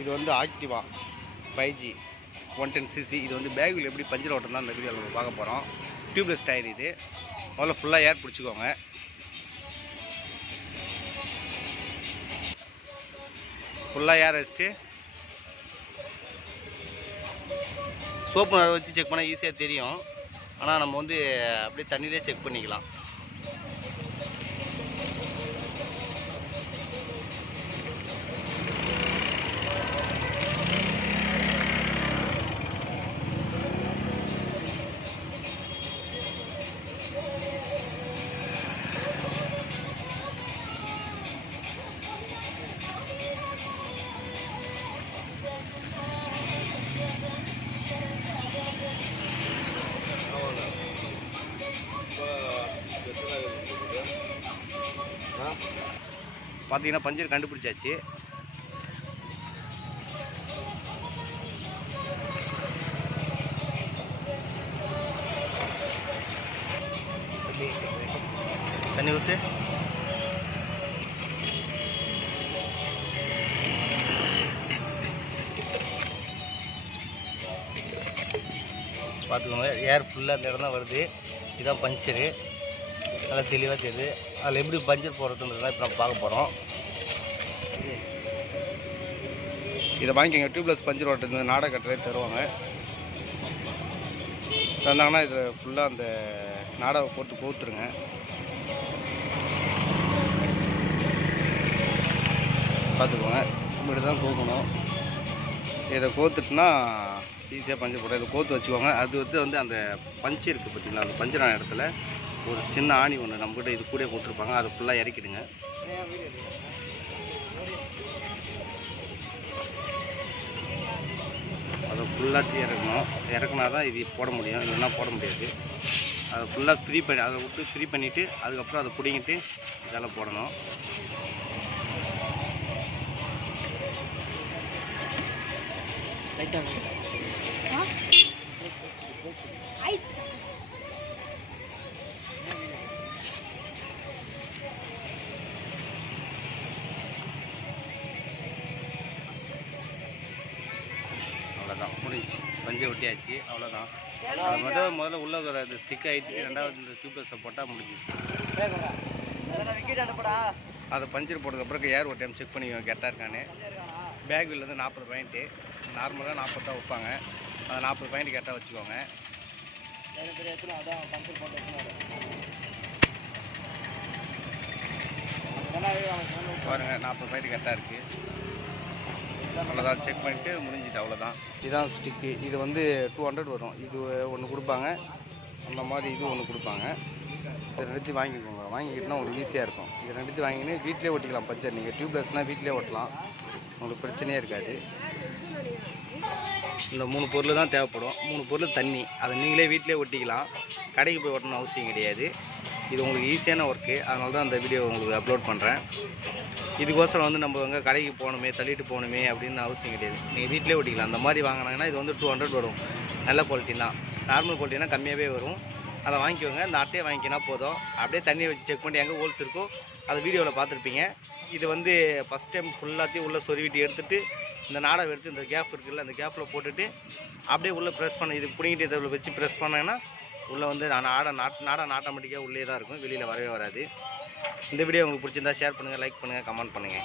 இது வந்து ஆக்டிவா 5G 110cc. இது வந்து பேக்கில் எப்படி பஞ்சர் ஓட்டம் தான் இந்த வீடியோவில் நம்ம பார்க்க போகிறோம். டியூப்லெஸ் டயர் இது. முதல்ல ஃபுல்லாக ஏர் பிடிச்சிக்கோங்க. ஃபுல்லாக ஏர் வச்சுட்டு சோப்பு நட வச்சு செக் பண்ணால் ஈஸியாக தெரியும். ஆனால் நம்ம வந்து அப்படியே தண்ணியிலே செக் பண்ணிக்கலாம். பார்த்தீங்கன்னா பஞ்சர் கண்டுபிடிச்சாச்சு. தண்ணி ஊற்று. பார்த்துக்கோங்க, ஏர் ஃபுல்லாக இந்த இடம் தான் வருது. இதுதான் பஞ்சரு, நல்லா தெளிவாக தெரியுது. அதில் எப்படி பஞ்சர் போடுறதுன்றதான் இப்போ நம்ம பார்க்க போகிறோம். இதை வாங்கிக்கோங்க. டியூப்லெஸ் பஞ்சர் ஓட்டுறது நாடா கட்டுறதே தருவாங்க. தந்தாங்கன்னா இதில் ஃபுல்லாக அந்த நாடாவை போட்டு கோத்துருங்க. பார்த்துக்கோங்க, இப்படி தான் கோக்கணும். இதை கோத்துட்டுனா ஈஸியாக பஞ்சர் போட இதை கோத்து வச்சுக்கோங்க. அது வந்து அந்த பஞ்சு இருக்குது பார்த்தீங்களா, அந்த பஞ்சரான இடத்துல ஒரு சின்ன ஆணி ஒன்று நம்மக்கிட்ட இது கூட கொடுத்துருப்பாங்க. அதை ஃபுல்லாக இறக்கிடுங்க. அதை ஃபுல்லாக இறக்கணும். இறக்குனா தான் இது போட முடியும், இல்லைன்னா போட முடியாது. அதை ஃபுல்லாக ஃப்ரீ பண்ணி அதை விட்டு ஃப்ரீ பண்ணிவிட்டு அதுக்கப்புறம் அதை பிடிங்கிட்டு இதெல்லாம் போடணும். அவ்வளோதான், முடிஞ்சு பஞ்சை ஒட்டியாச்சு. அவ்வளோதான். அது மட்டும் முதல்ல உள்ள ஒரு அந்த ஸ்டிக் ஆகிட்டு ரெண்டாவது இந்த டியூப்லெஸ்ஸை போட்டால் முடிஞ்சிச்சு. அதை பஞ்சர் போட்டதுக்கப்புறம் ஏர் ஒரு டைம் செக் பண்ணிக்கோங்க கரெக்டாக இருக்கான்னு. பேக் வீல் வந்து 40 பாயிண்ட்டு, நார்மலாக 40 தான் வைப்பாங்க. அதை 40 பாயிண்ட் கரெக்டாக வச்சுக்கோங்க. பாருங்கள், 40 பாயிண்ட் கரெக்டாக இருக்குது. அவ்வளோதான், செக் பண்ணிவிட்டு முடிஞ்சிட்டு. அவ்வளோதான். இதுதான் ஸ்டிக்கு. இது வந்து 200 வரும். இது ஒன்று கொடுப்பாங்க, அந்த மாதிரி இது ஒன்று கொடுப்பாங்க. இது ரெண்டுத்தையும் வாங்கிக்கோங்க. வாங்கிக்கிட்டுனா உங்களுக்கு ஈஸியாக இருக்கும். இது ரெண்டுத்தையும் வாங்கினு வீட்டிலே ஒட்டிக்கலாம் பஞ்சர். நீங்கள் டியூப்லெஸ்னால் வீட்டிலே ஓட்டலாம், உங்களுக்கு பிரச்சனையே இருக்காது. இந்த 3 பொருள் தான் தேவைப்படும். 3 பொருள் தண்ணி, அதை நீங்களே வீட்டிலே ஒட்டிக்கலாம். கடைக்கு போய் ஓட்டணும் அவசியம் கிடையாது. இது உங்களுக்கு ஈஸியான ஒர்க்கு, அதனால தான் அந்த வீடியோ உங்களுக்கு அப்லோட் பண்ணுறேன். இதுக்கோசரம் வந்து நம்ம எங்கே கடைக்கு போகணுமே தள்ளிட்டு போகணுமே அப்படின்னு அவசியம் கிடையாது. நீங்கள் வீட்டிலே ஓட்டிக்கலாம். அந்த மாதிரி வாங்கினாங்கன்னா இது வந்து 200 வரும். நல்ல குவாலிட்டி தான். நார்மல் குவாலிட்டினா கம்மியாகவே வரும். அதை வாங்கிக்கோங்க. இந்த அட்டையை வாங்கிக்கினா போதும். அப்படியே தண்ணியை வச்சு செக் பண்ணி எங்கே ஹோல்ஸ் இருக்கோ அதை வீடியோவில் பார்த்துருப்பீங்க. இது வந்து ஃபஸ்ட் டைம் ஃபுல்லாத்தையும் உள்ளே சொருவிட்டு எடுத்துகிட்டு இந்த நாடை எடுத்து இந்த கேப் இருக்குல்ல, அந்த கேப்பில் போட்டுட்டு அப்படியே உள்ளே ப்ரெஸ் பண்ண இது பிடிங்கிட்டு இதில் வச்சு ப்ரெஸ் பண்ணிங்கன்னா உள்ளே வந்து நாடா ஆட்டோமேட்டிக்காக உள்ளே தான் இருக்கும், வெளியில் வரவே வராது. இந்த வீடியோ உங்களுக்கு பிடிச்சிருந்தா ஷேர் பண்ணுங்கள், லைக் பண்ணுங்கள், கமெண்ட் பண்ணுங்கள்.